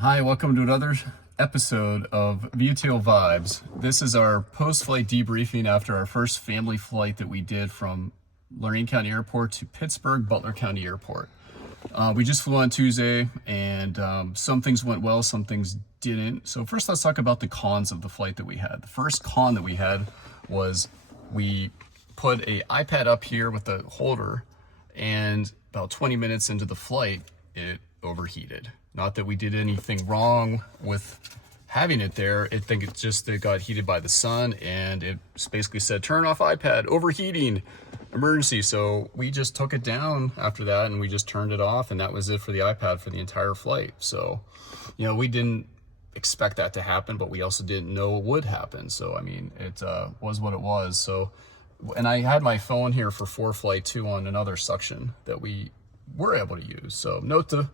Hi, welcome to another episode of VTL Vibes. This is our post-flight debriefing after our first family flight that we did from Lorraine County Airport to Pittsburgh, Butler County Airport. We just flew on Tuesday, and some things went well, some things didn't. So first, let's talk about the cons of the flight that we had. The first con that we had was we put an iPad up here with the holder, and about 20 minutes into the flight, it overheated. Not that we did anything wrong with having it there. I think it got heated by the sun, and it basically said, turn off iPad, overheating, emergency. So we just took it down after that, and we just turned it off, and that was it for the iPad for the entire flight. So, we didn't expect that to happen, but we also didn't know it would happen. So, I mean, it was what it was. So, and I had my phone here for flight 2 on another suction that we were able to use. So note to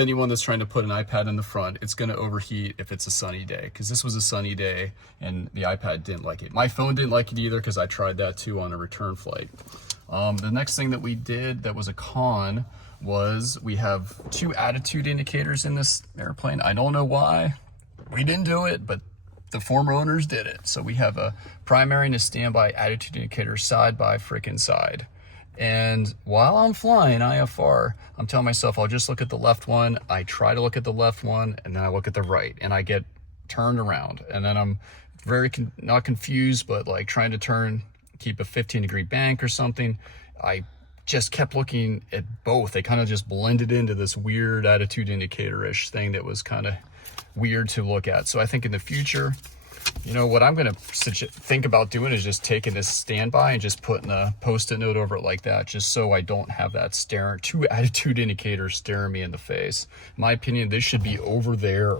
anyone that's trying to put an iPad in the front, it's going to overheat if it's a sunny day, because this was a sunny day and the iPad didn't like it. My phone didn't like it either, because I tried that too on a return flight. The next thing that we did that was a con was we have 2 attitude indicators in this airplane. I don't know why we didn't do it, but the former owners did it. So we have a primary and a standby attitude indicator side by frickin' side. And while I'm flying IFR, I'm telling myself I'll just look at the left one. I try to look at the left one, and then I look at the right, and I get turned around. And then I'm not confused, but like trying to keep a 15-degree bank or something. I just kept looking at both. They kind of just blended into this weird attitude indicator-ish thing that was kind of weird to look at. So I think in the future, what I'm going to think about doing is just taking this standby and just putting a Post-it note over it like that, just so I don't have that 2 attitude indicators staring me in the face. In my opinion, this should be over there.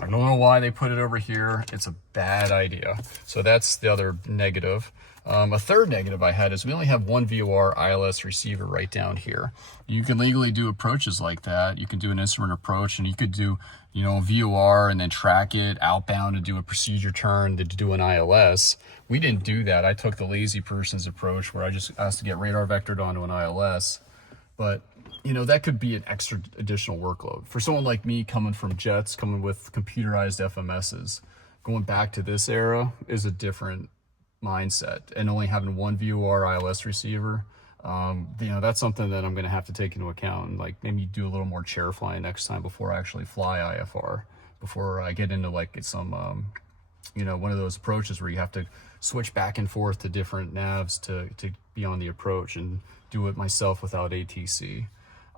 I don't know why they put it over here. It's a bad idea. So that's the other negative. A third negative I had is we only have one VOR ILS receiver right down here. You can legally do approaches like that. You can do an instrument approach, and you could do, VOR and then track it outbound and do a procedure turn to do an ILS. We didn't do that. I took the lazy person's approach where I just asked to get radar vectored onto an ILS. But, that could be an extra additional workload. For someone like me coming from jets, coming with computerized FMSs, going back to this era is a different mindset, and only having one VOR ILS receiver, that's something that I'm going to have to take into account, and like maybe do a little more chair flying next time before I actually fly IFR, before I get into like some one of those approaches where you have to switch back and forth to different navs to be on the approach, and do it myself without ATC.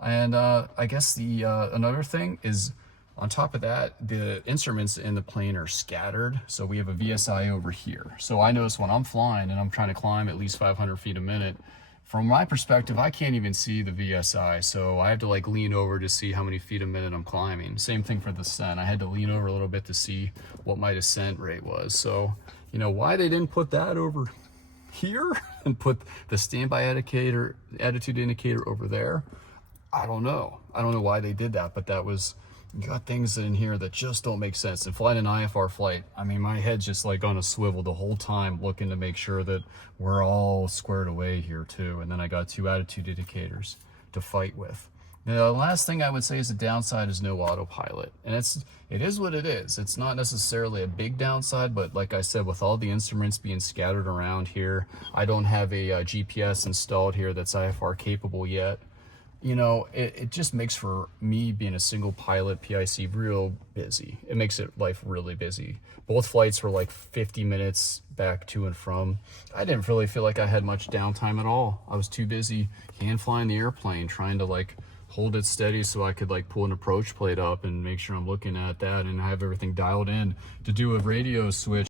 And I guess the another thing is, on top of that, the instruments in the plane are scattered. So we have a VSI over here. So I notice when I'm flying and I'm trying to climb at least 500 feet a minute, from my perspective, I can't even see the VSI. So I have to like lean over to see how many feet a minute I'm climbing. Same thing for the descent. I had to lean over a little bit to see what my descent rate was. So, why they didn't put that over here and put the standby attitude indicator over there, I don't know. I don't know why they did that, but that was... You got things in here that just don't make sense. And flying an IFR flight, I mean, my head's just like on a swivel the whole time, looking to make sure that we're all squared away here too. And then I got 2 attitude indicators to fight with. Now, the last thing I would say is the downside is no autopilot. And it is what it is. It's not necessarily a big downside, but like I said, with all the instruments being scattered around here, I don't have a GPS installed here that's IFR capable yet. It just makes for me being a single pilot PIC real busy. It makes life really busy. Both flights were like 50 minutes back to and from. I didn't really feel like I had much downtime at all. I was too busy hand flying the airplane, trying to like hold it steady so I could like pull an approach plate up and make sure I'm looking at that and have everything dialed in to do a radio switch.